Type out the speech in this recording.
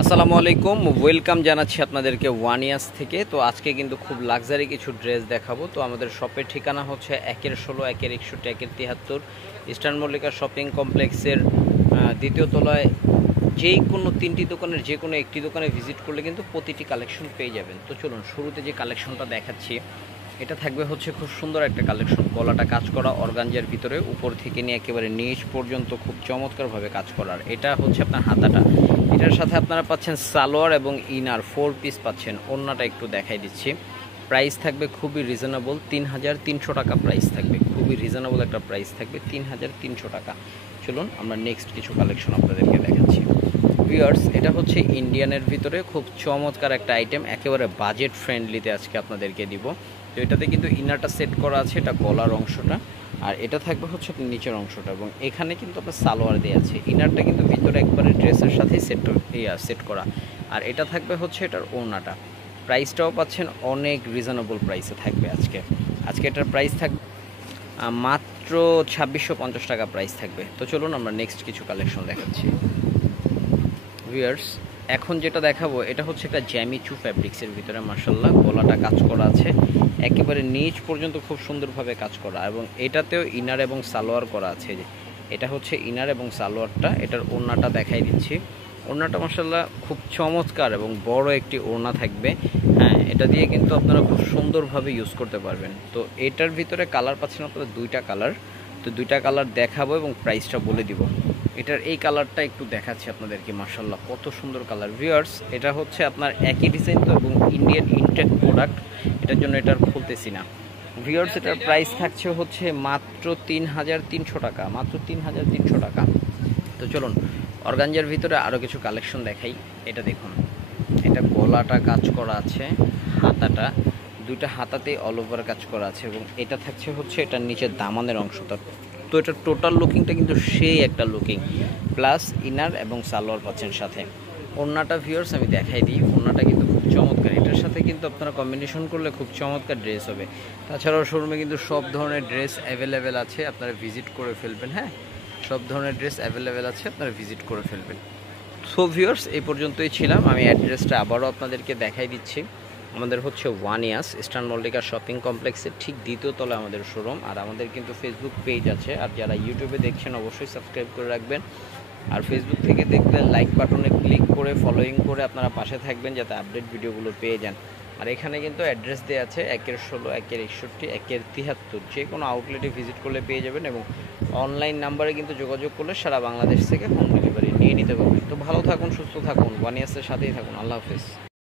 আসসালামু আলাইকুম, ওয়েলকাম জানাচ্ছি আপনাদেরকে ওয়ানিয়াস থেকে। তো আজকে কিন্তু খুব লাক্সারি কিছু ড্রেস দেখাবো। তো আমাদের শপের ঠিকানা হচ্ছে 1-16, 1-61, 1-73 ইস্টার্ন মল্লিকা শপিং কমপ্লেক্সের দ্বিতীয় তলায়। যেই কোনো তিনটি দোকানের যে কোনো একটি দোকানে ভিজিট করলে কিন্তু প্রতিটি কালেকশন পেয়ে যাবেন। তো চলুন শুরুতে যে কালেকশনটা দেখাচ্ছি এটা থাকবে হচ্ছে খুব সুন্দর একটা কালেকশন। গলাটা কাজ করা অর্গানজার ভিতরে, উপর থেকে নিয়ে একেবারে নিচ পর্যন্ত খুব চমৎকারভাবে কাজ করার। এটা হচ্ছে আপনার হাতাটা। এটার সাথে আপনারা পাচ্ছেন সালোয়ার এবং ইনার 4 পিস পাচ্ছেন। ওড়নাটা একটু দেখাই দিচ্ছি। প্রাইস থাকবে খুবই রিজনেবল, 3300 টাকা প্রাইস থাকবে। খুবই রিজনেবল একটা প্রাইস থাকবে, 3300 টাকা। চলুন আমরা নেক্সট কিছু কালেকশন আপনাদেরকে দেখাচ্ছি। ভিউয়ার্স, এটা হচ্ছে ইন্ডিয়ানের ভিতরে খুব চমৎকার একটা আইটেম, একেবারে বাজেট ফ্রেন্ডলিতে আজকে আপনাদেরকে দিব। তো এটাতে কিন্তু ইনারটা সেট করা আছে, এটা গলার অংশটা, আর এটা থাকবে হচ্ছে আপনার নিচের অংশটা, এবং এখানে কিন্তু আপনার সালোয়ার দেওয়া আছে। ইনারটা কিন্তু ভিতরে একবারে ড্রেসের সাথেই সেট করা, আর এটা থাকবে হচ্ছে এটার ওড়নাটা। প্রাইসটাও পাচ্ছেন অনেক রিজনেবল প্রাইসে থাকবে আজকে এটার প্রাইস থাকবে মাত্র 2650 টাকা প্রাইস থাকবে। তো চলুন আমরা নেক্সট কিছু কালেকশন দেখাচ্ছি। ভিউয়ার্স, এখন যেটা দেখাবো এটা হচ্ছে একটা জ্যামিচু ফ্যাব্রিক্সের ভিতরে। মার্শাল্লাহ, গলাটা কাজ করা আছে, একেবারে নিচ পর্যন্ত খুব সুন্দরভাবে কাজ করা, এবং এটাতেও ইনার এবং সালোয়ার করা আছে। যে এটা হচ্ছে ইনার এবং সালোয়ারটা। এটার ওড়নাটা দেখাই দিচ্ছি। ওড়নাটা মার্শাল্লাহ খুব চমৎকার এবং বড় একটি ওড়না থাকবে। হ্যাঁ, এটা দিয়ে কিন্তু আপনারা খুব সুন্দরভাবে ইউজ করতে পারবেন। তো এটার ভিতরে কালার পাচ্ছেন আপনারা দুইটা কালার। তো দুইটা কালার দেখাবো এবং প্রাইসটা বলে দিব। এটার এই কালারটা একটু দেখাচ্ছি আপনাদেরকে। মাশাআল্লাহ, কত সুন্দর কালার। ভিউয়ার্স, এটা হচ্ছে আপনার একই ডিজাইন তো, এবং ইন্ডিয়ান ইনটেক প্রোডাক্ট, এটার জন্য এটা আর খুলতেছি না। ভিউয়ার্স, এটার প্রাইস থাকছে হচ্ছে মাত্র 3300 টাকা, মাত্র 3300 টাকা। তো চলুন অর্গানজার ভিতরে আরও কিছু কালেকশন দেখাই। এটা দেখুন, এটা গলাটা কাজ করা আছে, হাতাটা দুইটা হাতাতেই অল ওভার কাজ করা আছে, এবং এটা থাকছে হচ্ছে এটার নিচের দামানের অংশটা। তো এটার টোটাল লুকিংটা কিন্তু সেই একটা লুকিং, প্লাস ইনার এবং সালোয়ার পাচ্ছেন সাথে। ওড়নাটা ভিউয়ার্স আমি দেখাই দিই, ওড়নাটা কিন্তু খুব চমৎকার। এটার সাথে কিন্তু আপনারা কম্বিনেশন করলে খুব চমৎকার ড্রেস হবে। তাছাড়াও শোরুমে কিন্তু সব ধরনের ড্রেস অ্যাভেলেবেল আছে, আপনারা ভিজিট করে ফেলবেন। হ্যাঁ, সব ধরনের ড্রেস অ্যাভেলেবেল আছে, আপনারা ভিজিট করে ফেলবেন। সো ভিউয়ার্স, এই পর্যন্তই ছিলাম। আমি অ্যাড্রেসটা আবারও আপনাদেরকে দেখাই দিচ্ছি। আমাদের হচ্ছে ওয়ানিয়াস ইস্টার্ন মল্লিকা শপিং কমপ্লেক্সের ঠিক দ্বিতীয় তলায় আমাদের শোরুম, আর আমাদের কিন্তু ফেসবুক পেজ আছে। আর যারা ইউটিউবে দেখছেন অবশ্যই সাবস্ক্রাইব করে রাখবেন, আর ফেসবুক থেকে দেখলে লাইক বাটনে ক্লিক করে ফলোয়িং করে আপনারা পাশে থাকবেন, যাতে আপডেট ভিডিওগুলো পেয়ে যান। আর এখানে কিন্তু অ্যাড্রেস দেওয়া আছে 1-16, 1-61, 1-73, যে কোনো আউটলেটে ভিজিট করলে পেয়ে যাবেন, এবং অনলাইন নাম্বারে কিন্তু যোগাযোগ করলে সারা বাংলাদেশ থেকে হোম ডেলিভারি নিয়ে নিতে পারবেন। তো ভালো থাকুন, সুস্থ থাকুন, ওয়ানিয়াসের সাথেই থাকুন। আল্লাহ হাফেজ।